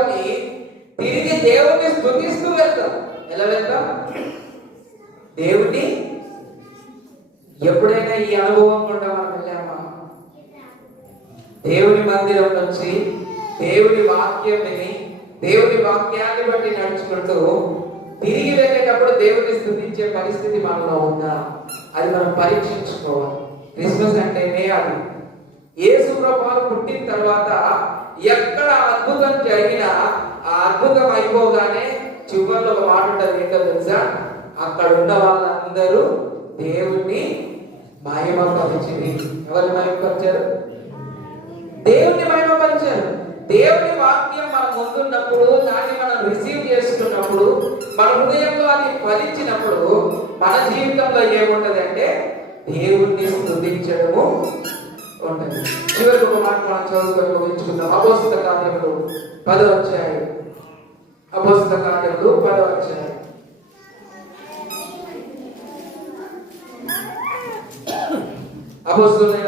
అని తిరిగి దేవుణ్ణి స్తుతిస్తూ వెళ్తాం. ఎలా వెళ్తాం? దేవుణ్ణి ఎప్పుడైనా ఈ అనుభవం కూడా మనం వెళ్ళామా? దేవుని మందిరం నుంచి దేవుని వాక్యం విని దేవుని వాక్యాన్ని బట్టి నడుచుకుంటూ తిరిగి వెళ్ళేటప్పుడు దేవుని స్తుతించే పరిస్థితి మనలో ఉందా? అది మనం పరీక్షించుకోవాలి. క్రిస్మస్ అంటేనే అది. యేసు ప్రభువు పుట్టిన తర్వాత ఎక్కడ అద్భుతం జరిగినా ఆ అద్భుతం అయిపోగానే చివరిలో ఒక మాట ఉంటుంది, ఏంటో తెలుసా? అక్కడ ఉన్న వాళ్ళందరూ దేవుణ్ణి మహిమపరిచింది. ఎవరు మహిమపరిచారు? దేవుణ్ణి మహిమపరిచారు. దేవుని వాక్యం మన ముందున్నప్పుడు, దాన్ని మనం రిసీవ్ చేసుకున్నప్పుడు, మన హృదయంలో అది ఫలించినప్పుడు మన జీవితంలో ఏముంటది అంటే దేవుణ్ణి స్తుతించడము ఉంటుంది. చివరికి ఒక మాట మనం చదువుకొని ముగించుకుందాం. అపోస్తల కార్యములు 10వ అధ్యాయం. అపోస్తల కార్యములు 10వ అధ్యాయం. అపోస్తలులైన